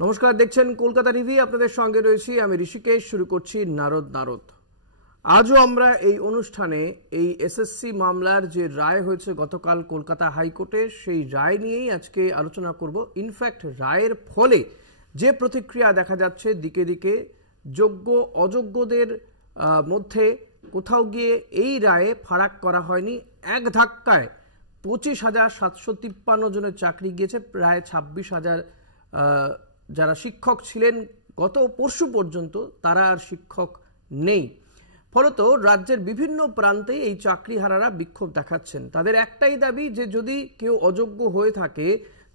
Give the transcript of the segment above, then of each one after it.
নমস্কার, দেখছেন কলকাতা টিভি। আপনাদের সঙ্গে রয়েছি আমি ঋষিকেশ। শুরু করছি নারদ। আজও আমরা এই অনুষ্ঠানে এই এসএসসি মামলার যে রায় হয়েছে গতকাল কলকাতা হাইকোর্টে, সেই রায় নিয়েই আজকে আলোচনা করব। ইনফ্যাক্ট রায়ের ফলে যে প্রতিক্রিয়া দেখা যাচ্ছে দিকে দিকে, যোগ্য অযোগ্যদের মধ্যে কোথাও গিয়ে এই রায়ে ফারাক করা হয়নি। এক ধাক্কায় 25,753 জনের চাকরি গিয়েছে। প্রায় 26,000 যারা শিক্ষক ছিলেন গত পরশু পর্যন্ত, তারা আর শিক্ষক নেই। ফলত রাজ্যের বিভিন্ন প্রান্তে এই চাকরিহারারা বিক্ষোভ দেখাচ্ছেন। তাদের একটাই দাবি যে যদি কেউ অযোগ্য হয়ে থাকে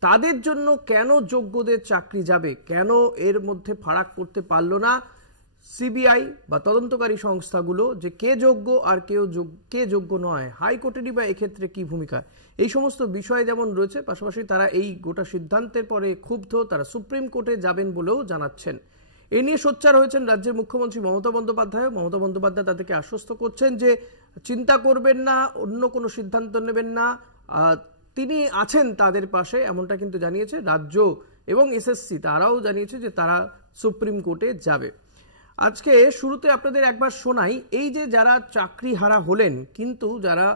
তাদের জন্য কেন যোগ্যদের চাকরি যাবে, কেন এর মধ্যে ফারাক করতে পারলো না সিবিআই বা তদন্তকারী সংস্থাগুলো, যে কে যোগ্য আর কে যোগ্য নয়। হাইকোর্টেরই বা এক্ষেত্রে কি ভূমিকা, এই সমস্ত বিষয় যেমন রয়েছে, পাশাপাশি তারা এই গোটা সিদ্ধান্তের পরে ক্ষুব্ধ, তারা সুপ্রিম কোর্টে যাবেন বলেও জানাচ্ছেন। এ নিয়ে সোচ্চার হয়েছেন রাজ্যের মুখ্যমন্ত্রী মমতা বন্দ্যোপাধ্যায়। মমতা বন্দ্যোপাধ্যায় তাদেরকে আশ্বস্ত করছেন যে চিন্তা করবেন না, অন্য কোনো সিদ্ধান্ত নেবেন না, তিনি আছেন তাদের পাশে, এমনটা কিন্তু জানিয়েছে রাজ্য এবং এসএসসি। তারাও জানিয়েছে যে তারা সুপ্রিম কোর্টে যাবে। আজকে শুরুতে আপনাদের একবার শোনাই, এই যে যারা চাকরি হারা হলেন কিন্তু যারা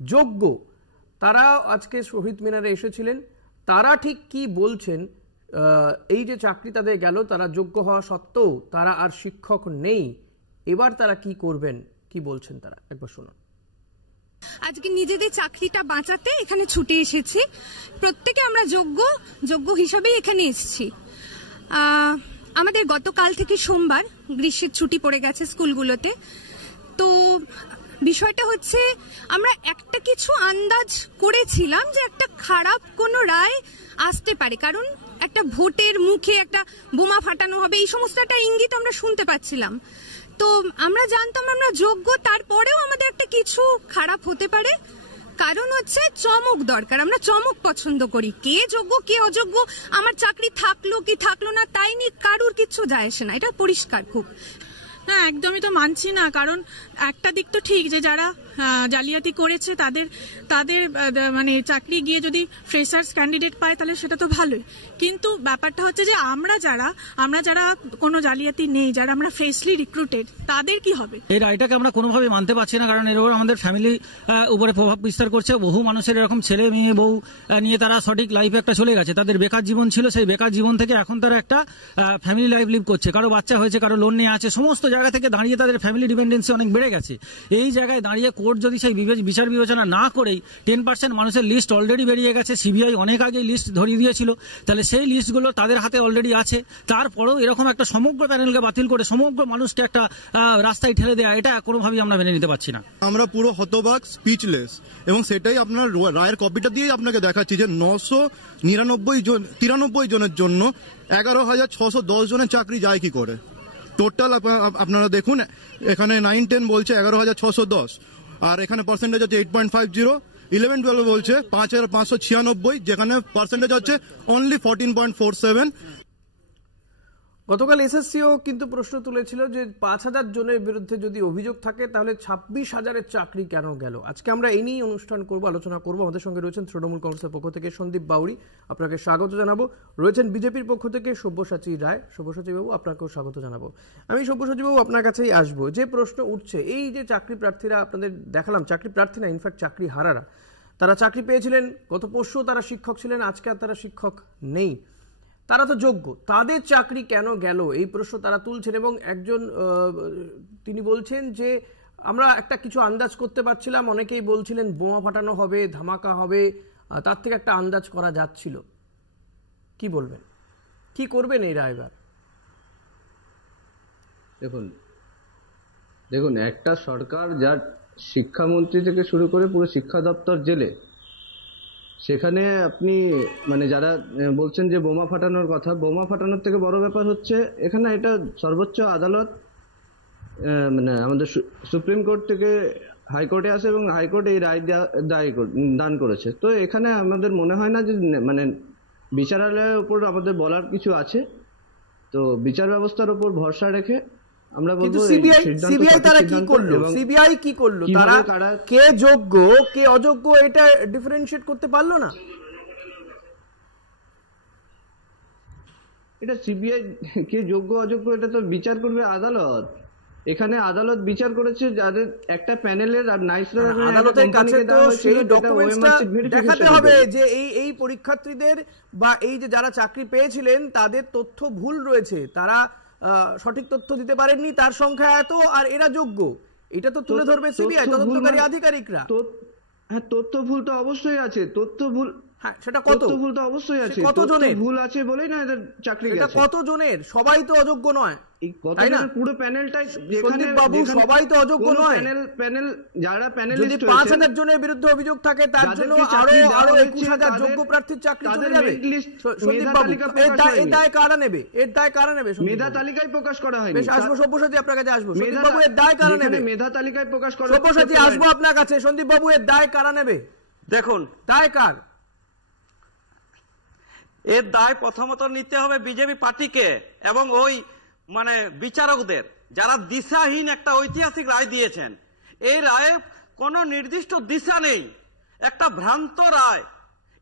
যোগ্য, তারা আজকে শহীদ মিনারে এসেছিলেন, তারা ঠিক কি বলছেন। এই যে চাকরি তাদের গেল, তারা যোগ্য হওয়া সত্ত্বেও তারা আর শিক্ষক নেই, এবার তারা কি করবেন, কি বলছেন তারা, একবার শুনুন। আজকে নিজেদের চাকরিটা বাঁচাতে এখানে ছুটে এসেছি। প্রত্যেকে আমরা যোগ্য হিসাবেই এখানে এসেছি। আমাদের গতকাল থেকে সোমবার গ্রীষ্মের ছুটি পড়ে গেছে স্কুলগুলোতে। তো বিষয়টা হচ্ছে, আমরা একটা কিছু আন্দাজ করেছিলাম যে একটা খারাপ কোনো রায় আসতে পারে, কারণ একটা ভোটের মুখে একটা বোমা ফাটানো হবে, এই সমস্ত একটা ইঙ্গিত আমরা শুনতে পাচ্ছিলাম। তো আমরা জানতাম আমরা যোগ্য, তারপরেও আমাদের একটা কিছু খারাপ হতে পারে। কারণ হচ্ছে চমক দরকার, আমরা চমক পছন্দ করি। কে যোগ্য কে অযোগ্য, আমার চাকরি থাকলো কি থাকলো না তাই নিয়ে কারুর কিচ্ছু যায় আসে না, এটা পরিষ্কার খুব। না, একদমই তো মানছি না। কারণ একটা দিক তো ঠিক যে যারা জালিয়াতি করেছে তাদের মানে চাকরি গিয়ে যদি ফ্রেশার্স ক্যান্ডিডেট পায় তাহলে সেটা তো ভালোই। কিন্তু ব্যাপারটা হচ্ছে যে আমরা যারা কোনো জালিয়াতি নেই, যারা আমরা ফ্রেশলি রিক্রুটেড, তাদের কি হবে? এই রায়টাকে আমরা কোনোভাবে মানতে পারছি না, কারণ এর উপর আমাদের ফ্যামিলি উপরে প্রভাব বিস্তার করছে। বহু মানুষের এরকম ছেলে মেয়ে বউ নিয়ে তারা সঠিক লাইফে একটা চলে গেছে, তাদের বেকার জীবন ছিল, সেই বেকার জীবন থেকে এখন তারা একটা ফ্যামিলি লাইফ লিভ করছে। কারো বাচ্চা হয়েছে, কারো লোন নিয়ে আছে, সমস্ত জায়গা থেকে দাঁড়িয়ে তাদের ফ্যামিলি ডিপেন্ডেন্সি অনেক বেড়ে গেছে। এই জায়গায় দাঁড়িয়ে কোর্ট যদি সেই বিচার বিবেচনা না করেই 10% মানুষের লিস্ট অলরেডি বেরিয়ে গেছে, সিবিআই অনেক আগেই লিস্ট ধরিয়ে দিয়েছিল, তাহলে সেই লিস্টগুলো তাদের হাতে অলরেডি আছে। তারপরেও এরকম একটা সমগ্র প্যানেলকে বাতিল করে সমগ্র মানুষকে একটা রাস্তায় ঠেলে দেওয়া, এটা কোনোভাবেই আমরা মেনে নিতে পারছি না। আমরা পুরো হতবাক, স্পিচলেস, এবং সেটাই আপনার রায়ের কপিটা দিয়েই আপনাকে দেখাচ্ছি যে 993 জনের জন্য 11,610 জনের চাকরি যায় কি করে। টোটাল আপনারা দেখুন, এখানে 9-10 বলছে 11,610, আর এখানে পার্সেন্টেজ হচ্ছে 8.50। 11-12 বলছে 5,596, যেখানে পার্সেন্টেজ হচ্ছে অনলি 14.47। গতকাল এসএসসিও কিন্তু প্রশ্ন তুলেছিল যে 5,000 জনের বিরুদ্ধে যদি অভিযোগ থাকে তাহলে 26,000-এর চাকরি কেন গেল। আজকে আমরা এই নিয়ে অনুষ্ঠান করব, আলোচনা করব। আমাদের সঙ্গে রয়েছেন তৃণমূল কংগ্রেসের পক্ষ থেকে সন্দীপ বাউরি, আপনাকে স্বাগত জানাবো। রয়েছেন বিজেপির পক্ষ থেকে সব্যসাচী রায়। সব্যসাচী বাবু, আপনাকেও স্বাগত জানাবো। আমি সব্যসাচী বাবু আপনার কাছেই আসবো। যে প্রশ্ন উঠছে, এই যে চাকরি প্রার্থীরা, আপনাদের দেখালাম চাকরি প্রার্থী না, ইনফ্যাক্ট চাকরি হারারা, তারা চাকরি পেয়েছিলেন, গত পরশু তারা শিক্ষক ছিলেন, আজকে আর তারা শিক্ষক নেই, তারা তো যোগ্য, তাদের চাকরি কেন গেল, এই প্রশ্ন তারা তুলছেন। এবং একজন তিনি বলছেন যে আমরা একটা কিছু আন্দাজ করতে পারছিলাম, অনেকেই বলছিলেন বোমা ফাটানো হবে, ধামাকা হবে, তার থেকে একটা আন্দাজ করা যাচ্ছিল। কি বলবেন, কি করবেন এই রায়বার? দেখুন, একটা সরকার যার শিক্ষামন্ত্রী থেকে শুরু করে পুরো শিক্ষা দপ্তর জেলে, সেখানে আপনি মানে যারা বলছেন যে বোমা ফাটানোর কথা, বোমা ফাটানোর থেকে বড় ব্যাপার হচ্ছে এখানে এটা সর্বোচ্চ আদালত মানে আমাদের সুপ্রিম কোর্ট থেকে হাইকোর্টে আসে এবং হাইকোর্ট এই রায় দান করেছে। তো এখানে আমাদের মনে হয় না যে মানে বিচারালয়ের উপর আমাদের বলার কিছু আছে। তো বিচার ব্যবস্থার উপর ভরসা রেখে আমরা বলবো সিবিআই তারা কি করলো, সিবিআই কি করলো, তারা কে যোগ্য কে অযোগ্য এটা ডিফারেন্সিয়েট করতে পারলো না। এটা সিবিআই কে যোগ্য অযোগ্য এটা তো বিচার করবে আদালত। এখানে আদালত বিচার করেছে যাদের একটা প্যানেলের আর নাইসরা আদালতের কাছে তো সেই ডকুমেন্টসটা দেখাতে হবে যে এই পরীক্ষার্থীদের বা এই যে যারা চাকরি পেয়েছিলেন তাদের তথ্য ভুল রয়েছে, তারা সঠিক তথ্য দিতে পারেননি, তার সংখ্যা এত আর এরা যোগ্য, এটা তো তুলে ধরবে সিবিআই তদন্তকারী আধিকারিকরা। হ্যাঁ, তথ্য ভুল তো অবশ্যই আছে, তথ্য ভুল, হ্যাঁ সেটা কত ভুল তো অবশ্যই আছে, কতজনের ভুল আছে বলেই না এদের চাকরি গেছে। এটা কতজনের? সবাই তো অযোগ্য নয়, তাই না? পুরো প্যানেলটাই সন্দীপ বাবু সবাই তো অযোগ্য নয়। প্যানেল যারা প্যানেলিস্ট যদি 5000 জনের বিরুদ্ধে অভিযোগ থাকে তার জন্য আরো 21000 যোগ্য প্রার্থীর চাকরি চলে যাবে। সন্দীপ বাবু এর দায় কারা নেবে? এর দায় কারা নেবে? মেধা তালিকায় প্রকাশ করা হয়নি। বেশ, আসবো সব্যসাচী আপনার কাছে আসবো। সন্দীপ বাবু এর দায় কারা নেবে? মেধা তালিকায় প্রকাশ করা সব্যসাচী আসবো আপনার কাছে। সন্দীপ বাবু এর দায় কারা নেবে? দেখুন, দায় কার? এর দায় প্রথমত নিতে হবে বিজেপি পার্টিকে এবং ওই মানে বিচারকদের, যারা দিশাহীন একটা ঐতিহাসিক রায় দিয়েছেন। এই রায়ে কোনো নির্দিষ্ট দিশা নেই, একটা ভ্রান্ত রায়।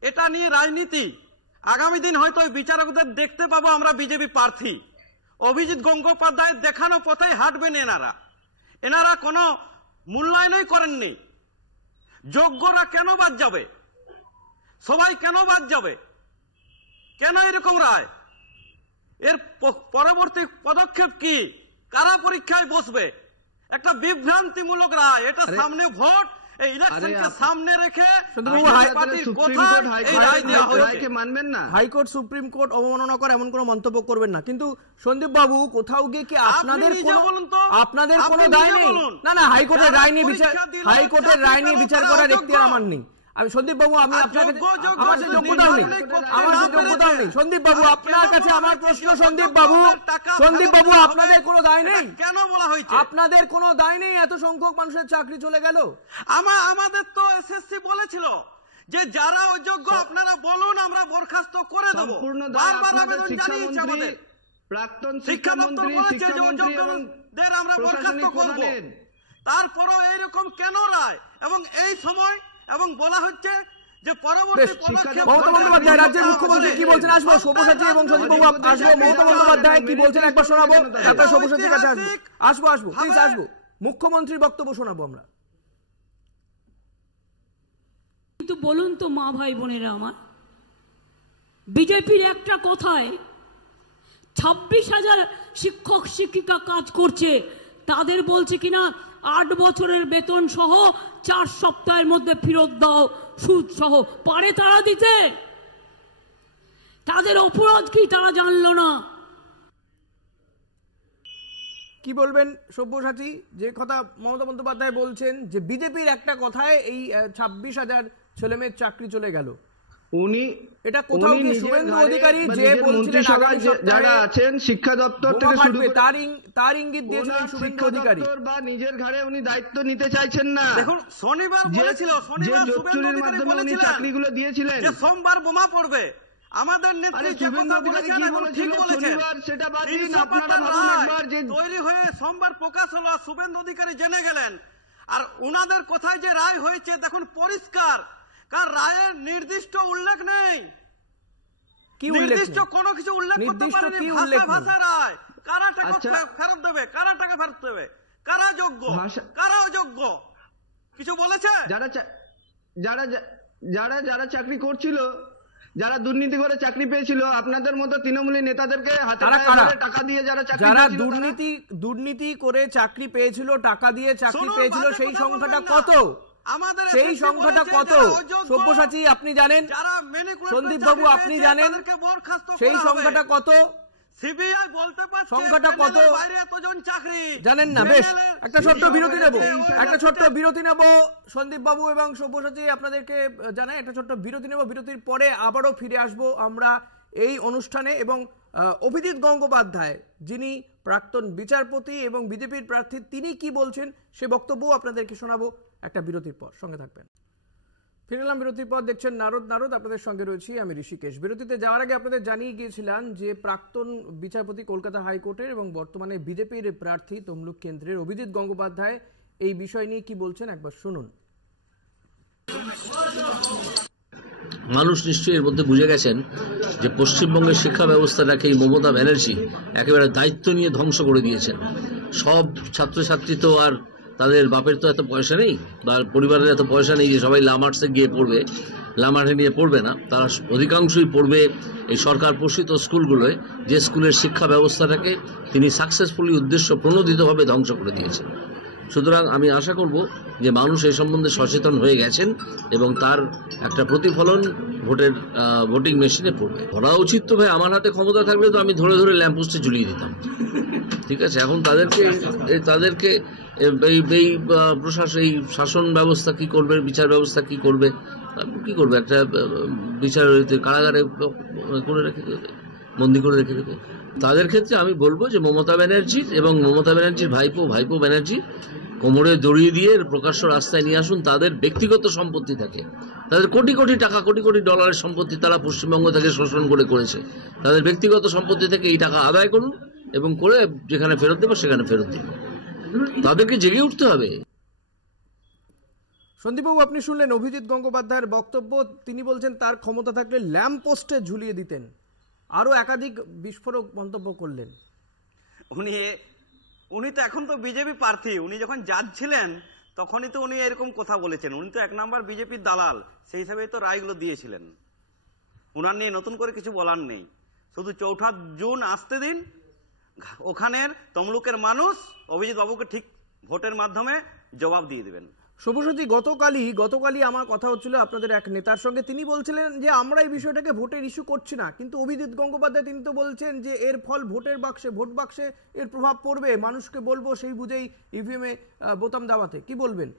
এটা নিয়ে রাজনীতি, আগামী দিন হয়তো ওই বিচারকদের দেখতে পাবো আমরা বিজেপি প্রার্থী। অভিজিৎ গঙ্গোপাধ্যায়ের দেখানো পথেই হাঁটবেন এনারা কোনো মূল্যায়নই করেননি। যোগ্যরা কেন বাদ যাবে? সবাই কেন বাদ যাবে? কেন এরকম রায়? এর পরবর্তী পদক্ষেপ কি? কারা পরীক্ষায় বসবে? একটা বিভ্রান্তিমূলক রায়। এটা সামনে ভোট, এই ইলেকশনকে সামনে রেখে মানবেন না। হাইকোর্ট সুপ্রিম কোর্ট অবমাননা করে এমন কোনো মন্তব্য করবেন না। কিন্তু সন্দীপ বাবু কোথাও গিয়ে কি আপনাদের কোনো দায় নেই? না, হাইকোর্টের রায় নিয়ে বিচার করার এখতিয়ার আমার নেই। আমি সন্দীপ বাবু, আমি আপনাকে আমার সে যোগ্যতাও নেই, সন্দীপ বাবু আপনার কাছে আমার প্রশ্ন। সন্দীপ বাবু আপনাদের কোনো দায় নেই? কেন বলা হয়েছে আপনাদের কোনো দায় নেই? এত সংখ্যক মানুষের চাকরি চলে গেল। আমাদের তো এসএসসি বলেছিল যে যারা অযোগ্য আপনারা বলুন, আমরা বরখাস্ত করে দেব। বারবার আবেদন জানিয়েছি আমাদের প্রাক্তন শিক্ষামন্ত্রী অযোগ্যদের আমরা বরখাস্ত করব। তারপরও এইরকম কেন রায়? এবং এই সময় এবং বলা হচ্ছে যে পরবর্তী পদক্ষেপ। মমতা বন্দ্যোপাধ্যায় রাজ্যের মুখ্যমন্ত্রী কি বলছেন আসবো। সব্যসাচী এবং সন্দীপ বাবু আসবো। মমতা বন্দ্যোপাধ্যায় কি বলছেন একবার শোনাবো, তারপর সব্যসাচীর কাছে আসবো প্লিজ আসবো। মুখ্যমন্ত্রীর বক্তব্য শোনাবো আমরা। কিন্তু বলুন তো মা ভাই বোনেরা আমার, বিজেপির একটা কথায় 26,000 শিক্ষক শিক্ষিকা কাজ করছে, তাদের বলছে কিনা 8 বছরের বেতন সহ 4 সপ্তাহের মধ্যে ফেরত দাও, সুদ সহ। পারে তারা দিতে? তাদের অপরাধ কি তারা জানলো না? কি বলবেন সব্যসাচী? যে কথা মমতা বন্দ্যোপাধ্যায় বলছেন যে বিজেপির একটা কথায় এই 26,000 ছেলেমেয়ের চাকরি চলে গেল, উনি এটা কোথাও কি শুভেন্দু অধিকারী যে বলছিলেন যারা আছেন শিক্ষা দপ্তর থেকে শুরু করে তার ইঙ্গিত দিয়েছিলেন শুভেন্দু অধিকারী, বা নিজের ঘাড়ে উনি দায়িত্ব নিতে চাইছেন না? দেখুন, শনিবার বলেছিল, শনিবার শুভেন্দু অধিকারী উনি চাকরিগুলো দিয়েছিলেন যে সোমবার বোমা পড়বে। আমাদের নেত্রী যে কথা বলেছেন ঠিক বলেছেন। সেটা বাদ দিন, আপনারা ভাবুন একবার যে তৈরি হয়ে সোমবার প্রকাশ হলো আর শুভেন্দু অধিকারী জেনে গেলেন। আর উনাদের কথায় যে রায় হয়েছে দেখুন পরিষ্কার, কার রায়ের নির্দিষ্ট উল্লেখ নেই। নির্দিষ্ট কোনো কিছু উল্লেখ করতে পারেনি। ভাষা রায়। কারা টাকা ফেরত দেবে, কারা টাকা ফেরত দেবে, কারা যোগ্য, কারা অযোগ্য, কিছু বলেছে? যারা চাকরি করছিল, যারা দুর্নীতি করে চাকরি পেয়েছিল, আপনাদের মতো তৃণমূলী নেতাদেরকে হাতে টাকা দিয়ে যারা দুর্নীতি করে চাকরি পেয়েছিল, টাকা দিয়ে চাকরি পেয়েছিল, সেই সংখ্যাটা কত? সেই সংখ্যাটা কত? সব্যসাচী আপনি জানেন, সন্দীপ বাবু আপনি জানেন সেই সংখ্যাটা কত? সিবিআই বলতে পারছে সংখ্যাটা কত বাইরে এতজন চাকরি জানেন না। বেশ, একটা ছোট্ট বিরতি নেব সন্দীপ বাবু এবং সব্যসাচী আপনাদেরকে জানাই একটা ছোট্ট বিরতি নেব। বিরতির পরে আবারও ফিরে আসবো আমরা এই অনুষ্ঠানে এবং অভিজিৎ গঙ্গোপাধ্যায় যিনি প্রাক্তন বিচারপতি এবং বিজেপির প্রার্থী, তিনি কি বলছেন সে বক্তব্য আপনাদেরকে শোনাবো একটা বিরতির পর। সঙ্গে থাকবেন। ফিরে এলাম বিরতির পর, দেখছেন নারদ। আপনাদের সঙ্গে রয়েছি আমি ঋষিকেশ। বিরতিতে যাওয়ার আগে আপনাদের জানিয়ে গিয়েছিলাম যে প্রাক্তন বিচারপতি কলকাতা হাইকোর্টের এবং বর্তমানে বিজেপির প্রার্থী তমলুক কেন্দ্রের অভিজিৎ গঙ্গোপাধ্যায় এই বিষয় নিয়ে কি বলছেন একবার শুনুন। মানুষ নিশ্চয়ই এর মধ্যে বুঝে গেছেন যে পশ্চিমবঙ্গের শিক্ষা ব্যবস্থাটাকে এই মমতা ব্যানার্জি একেবারে দায়িত্ব নিয়ে ধ্বংস করে দিয়েছেন। সব ছাত্রছাত্রী তো আর তাদের বাপের তো এত পয়সা নেই বা পরিবারের এত পয়সা নেই যে সবাই লামার্সে গিয়ে পড়বে, লামার্সে নিয়ে পড়বে না। তারা অধিকাংশই পড়বে এই সরকার পোষিত স্কুলগুলোয়, যে স্কুলের শিক্ষা ব্যবস্থাটাকে তিনি সাকসেসফুলি উদ্দেশ্য প্রণোদিতভাবে ধ্বংস করে দিয়েছেন। সুতরাং আমি আশা করব যে মানুষ এই সম্বন্ধে সচেতন হয়ে গেছেন এবং তার একটা প্রতিফলন ভোটিং মেশিনে পড়বে। করা উচিত তো ভাই, আমার হাতে ক্ষমতা থাকলে তো আমি ধরে ধরে ল্যাম্পপোস্টে ঝুলিয়ে দিতাম, ঠিক আছে। এখন তাদেরকে এই প্রশাসন, এই শাসন ব্যবস্থা কি করবে, বিচার ব্যবস্থা কি করবে, একটা বিচার কারাগারে করে রেখে দেবে, বন্দি করে রেখে দেবে। তাদের ক্ষেত্রে আমি বলবো যে মমতা ব্যানার্জির এবং মমতা ব্যানার্জির ভাইপো ব্যানার্জি কোমরে দড়িয়ে দিয়ে প্রকাশ্য রাস্তায় নিয়ে আসুন। তাদের ব্যক্তিগত সম্পত্তি থাকে, তাদের কোটি কোটি টাকা, কোটি কোটি ডলারের সম্পত্তি তারা পশ্চিমবঙ্গ থেকে শোষণ করেছে। তাদের ব্যক্তিগত সম্পত্তি থেকে এই টাকা আদায় করুন এবং করে যেখানে ফেরত দেবো সেখানে ফেরত দিন। তাদেরকে জেগে উঠতে হবে। সন্দীপবাবু, আপনি শুনলেন অভিজিৎ গঙ্গোপাধ্যায়ের বক্তব্য। তিনি বলছেন তার ক্ষমতা থাকলে ল্যাম্প পোস্টে ঝুলিয়ে দিতেন। আরো একাধিক বিস্ফোরক মন্তব্য করলেন। উনি তো এখন তো বিজেপি প্রার্থী, উনি যখন জাজ ছিলেন তখনই তো উনি এরকম কথা বলেছেন। উনি তো 1 নম্বর বিজেপির দালাল, সেই হিসাবে তো রায়গুলো দিয়েছিলেন। উনার নিয়ে নতুন করে কিছু বলার নেই। শুধু 4 জুন আসতে দিন, ওখানের তমলুকের মানুষ অভিজিৎ বাবুকে ঠিক ভোটের মাধ্যমে জবাব দিয়ে দেবেন। শুভসতী, গতকালই আমার কথা হচ্ছিল আপনাদের এক নেতার সঙ্গে। তিনি বলছিলেন যে আমরা এই বিষয়টাকে ভোটের ইস্যু করছি না, কিন্তু অভিজিৎ গঙ্গোপাধ্যায় তিনি তো বলছেন যে এর ফল ভোট বাক্সে এর প্রভাব পড়বে, মানুষকে বলবো সেই বুঝেই ইভিএম এ বোতাম দাবাতে। কি বলবেন?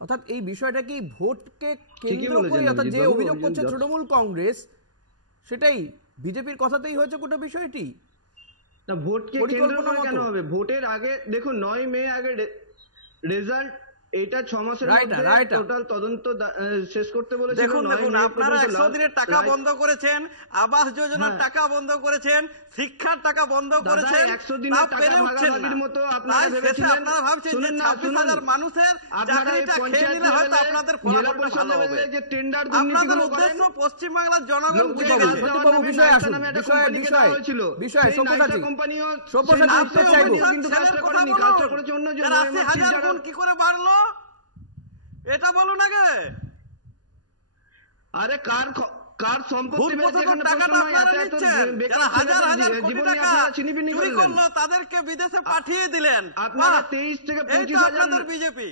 অর্থাৎ এই বিষয়টা কি ভোটকে কেন্দ্র করে, অর্থাৎ যে অভিযোগ করছে তৃণমূল কংগ্রেস, সেটাই বিজেপির কথাতেই হয়েছে গোটা বিষয়টি? না, ভোটকে কেন্দ্র করে কেন হবে? ভোটের আগে দেখুন, 9 মে আগে রেজাল্ট, এটা 6 মাসের মধ্যে টোটাল তদন্ত শেষ করতে বলেছে। দেখুন আপনারা 100 দিনের টাকা বন্ধ করেছেন, আবাস যোজনার টাকা বন্ধ করেছেন, শিক্ষার টাকা বন্ধ করেছেন। 100 দিনের টাকা ভাগাভাগির মতো আপনারা ভেবেছিলেন। আপনারা ভাবছেন যে 26,000 মানুষের চাকরিটা খেয়ে নিলে হয়তো আপনাদের ফলাফলটা ভালো হবে। যে টেন্ডার দুর্নীতি আপনাদের উদ্দেশ্য পশ্চিমবাংলার জনগণ বুঝে গেছে। বিষয় কিন্তু কাজটা করেনি, কাজটা করেছে অন্য জন। 80,000 গুণ কি করে বাড়লো এটা বলুন আগে। আরে কার সম্পত্তি বেচে এখানে প্রশ্ন নয়। এত বেকার জীবন নিয়ে আপনারা চিনিবিনি করলেন, তাদেরকে বিদেশে পাঠিয়ে দিলেন। আপনারা 23 থেকে 25,000 বিজেপি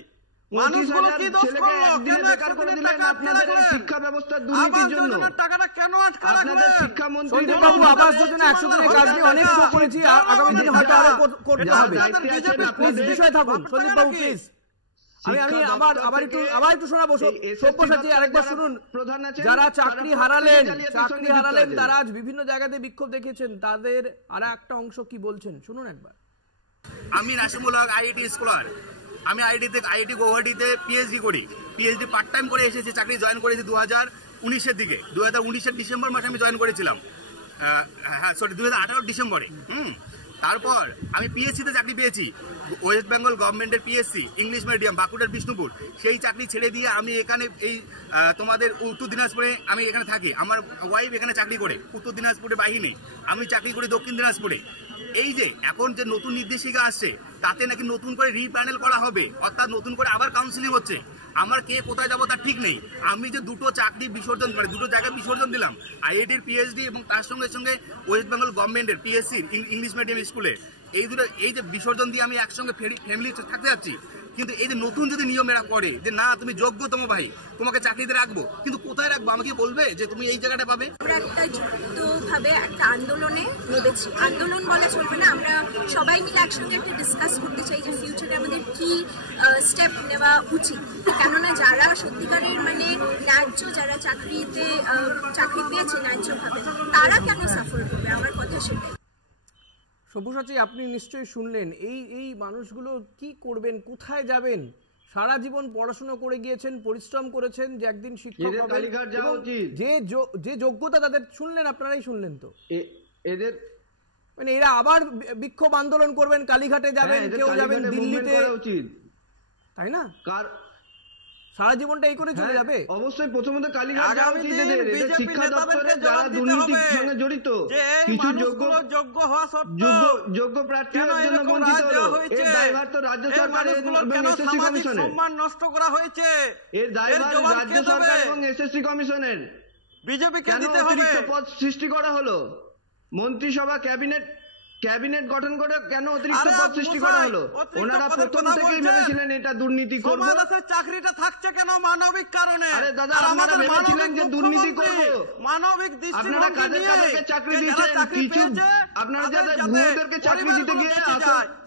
25,000 ছেলেকে একদিনে বেকার করে দিলেন আপনাদের এই শিক্ষা ব্যবস্থার দুর্নীতির জন্য। টাকাটা কেন আটকে আপনাদের শিক্ষামন্ত্রী সন্দীপবাবু, আবাস যোজনা 100 দিনের কাজ নিয়ে অনেক শো করেছি, আগামী দিনে হয়তো আরো করতে হবে। প্লিজ বিষয় থাকুন সন্দীপবাবু, প্লিজ। আমি আবার একটু শোনাবো। সব্যসাচী, আরেকবার শুনুন। যারা চাকরি হারালেন তারা আজ বিভিন্ন জায়গাতে বিক্ষোভ দেখিয়েছেন, তাদের আর একটা অংশ কি বলছেন শুনুন একবার। আমি নাসিমুল হক, আইআইটি স্কলার। আমি আইআইটি গৌহাটিতে পিএইচডি করি। পিএইচডি পার্ট টাইম করে এসেছি, চাকরি জয়েন করেছি 2019-এর দিকে। 2019-এর ডিসেম্বর মাসে আমি জয়েন করেছিলাম, 2018 ডিসেম্বরে। তারপর আমি পিএসসিতে চাকরি পেয়েছি, ওয়েস্ট বেঙ্গল গভর্নমেন্টের পিএসসি, ইংলিশ মিডিয়াম, বাঁকুড়ার বিষ্ণুপুর। সেই চাকরি ছেড়ে দিয়ে আমি এখানে এই তোমাদের উত্তর দিনাজপুরে আমি এখানে থাকি। আমার ওয়াইফ এখানে চাকরি করে উত্তর দিনাজপুরে বাহিনী, আমি চাকরি করি দক্ষিণ দিনাজপুরে। এই যে এখন যে নতুন নির্দেশিকা আসছে, তাতে নাকি নতুন করে রিপ্যানেল করা হবে, অর্থাৎ নতুন করে আবার কাউন্সিলিং হচ্ছে। আমার কে কোথায় যাবো তার ঠিক নেই। আমি যে দুটো চাকরি বিসর্জন, দুটো জায়গায় বিসর্জন দিলাম, আইআইটির পিএইচডি এবং তার সঙ্গে সঙ্গে ওয়েস্ট বেঙ্গল গভর্নমেন্টের পিএসসি ইংলিশ মিডিয়াম স্কুলে, এই যে বিসর্জন দিয়ে আমি একসঙ্গে ফ্যামিলি থাকতে যাচ্ছি। কিন্তু এই যে নতুন যদি নিয়ম এরা করে যে না তুমি যোগ্যতম ভাই, তোমাকে চাকরিতে রাখবো, কিন্তু কোথায় রাখবো আমাকে বলবে যে তুমি এই জায়গাটা পাবে। আমরা একটা যুক্তভাবে একটা আন্দোলনে নেমেছি। আন্দোলন বলে চলবে না, আমরা সবাই মিলে একসঙ্গে একটা ডিসকাস করতে চাই যে ফিউচারে আমাদের কি স্টেপ নেওয়া উচিত। কেননা যারা সত্যিকারের মানে ন্যায্য, যারা চাকরি পেয়েছে ন্যায্যভাবে, তারা কেন সাফল করবে, আমার কথা সেটাই। সব্যসাচী, আপনি নিশ্চয়ই শুনলেন এই মানুষগুলো কি করবেন, কোথায় যাবেন? সারা জীবন পড়াশোনা করে গিয়েছেন, পরিশ্রম করেছেন যে একদিন শিক্ষক হবেন, যে যোগ্যতা তাদের শুনলেন, আপনারাই শুনলেন তো। এদের মানে এরা আবার বিক্ষোভ আন্দোলন করবেন, কালীঘাটে যাবেন, কেউ যাবেন দিল্লিতে, তাই না? সারা জীবনটা এই করে চলে যাবে? অবশ্যই প্রথমত কালীঘাট যাওয়া উচিত এদের। এটা শিক্ষা দপ্তরে যারা দুর্নীতির সঙ্গে জড়িত কিছু যোগ্য হওয়া সত্ত্বেও যোগ্য প্রার্থীদের জন্য বঞ্চিত হলো, এর দায়ভার তো রাজ্য সরকার এবং এসএসসি কমিশনের। সম্মান নষ্ট করা হয়েছে, এর দায়ভার রাজ্য সরকার এবং এসএসসি কমিশনের। বিজেপিকে কেন দিতে হবে? অতিরিক্ত পদ সৃষ্টি করা হলো? মন্ত্রিসভা ক্যাবিনেট গঠন করে কেন অতিরিক্ত পদ সৃষ্টি করা হলো? ওনারা প্রথম থেকেই ভেবেছিলেন এটা দুর্নীতি করব। সমাজের চাকরিটা থাকছে কেন? মানবিক কারণে। আরে দাদা, আপনারা ভেবেছিলেন যে দুর্নীতি করব? মানবিক আপনারা কাদেরকে চাকরি দিয়েছেন? কিছু আপনারা যাদের ভুয়োদেরকে চাকরি দিতে গিয়ে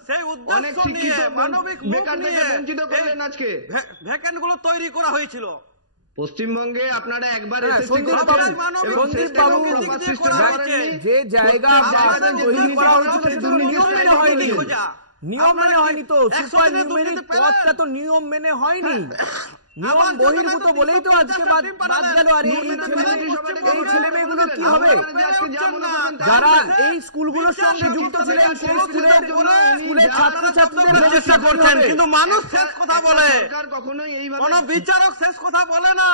সেই অনেক উদ্দেশ্য শিক্ষিত নিয়ে মানবিক বেকারদেরকে বঞ্চিত করলেন। আজকে ভ্যাকেন্ট গুলো তৈরি করা হয়েছিল পশ্চিমবঙ্গে। আপনারা একবার যে জায়গা তৈরি করা হয়েছিল নিয়ম মেনে হয়নি, নিয়ম মেনে হয়নি। তো সুপার নিউমেরিক পদটা তো নিয়ম মেনে হয়নি, নিয়ম বহির্ভূত বলেই তো আজকে বাদ গেল। আর এই ছেলে মেয়েগুলো কি হবে যারা এই স্কুলগুলোর সঙ্গে যুক্ত ছিলেন? সেই স্কুলের ছাত্রছাত্রীদের চেষ্টা করছেন, কিন্তু মানুষ শেষ কথা বলে, কোন বিচারক শেষ কথা বলে না।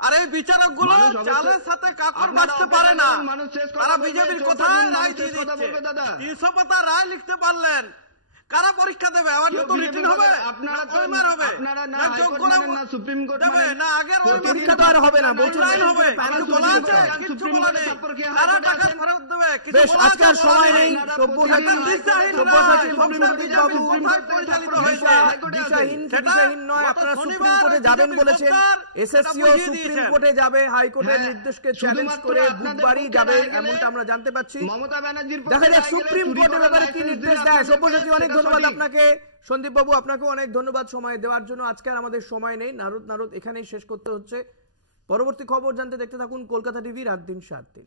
আর এই বিচারক গুলো চালের সাথে কাকড় বাঁচতে পারে না। তারা বিজেপির কথা রায় দিয়ে দিচ্ছে। 300 পাতা রায় লিখতে পারলেন, কারা পরীক্ষা দেবে? আবার নতুন রিটিং হবে? আপনারা তো হবে না, যোগ্য না সুপ্রিম কোর্ট দেবে না, আগের পরীক্ষা তো আর হবে না, বলছেন হবে। প্যানেল বলা আছে, কিছু বলা নেই, কারা টাকা ফেরত দেবে? বেশ, আজকে আর সময় নেই। সব্যসাচী সন্দীপ বাবু দিশাহীন নয়, আপনারা সুপ্রিম কোর্টে যাবেন বলেছেন। এসএসসিও সুপ্রিম কোর্টে যাবে, হাইকোর্টের নির্দেশকে চ্যালেঞ্জ করে বুধবারই যাবে, এমনটা আমরা জানতে পাচ্ছি। মমতা ব্যানার্জির দেখা যাক সুপ্রিম কোর্টের ব্যাপারে কি নির্দেশ দেয়। সব্যসাচী, অনেক ধন্যবাদ আপনাকে। সন্দীপ বাবু, আপনাকে অনেক ধন্যবাদ সময় দেওয়ার জন্য। আজকে আর আমাদের সময় নেই, নারদ এখানেই শেষ করতে হচ্ছে। পরবর্তী খবর জানতে দেখতে থাকুন কলকাতা টিভি রাত দিন 7 দিন।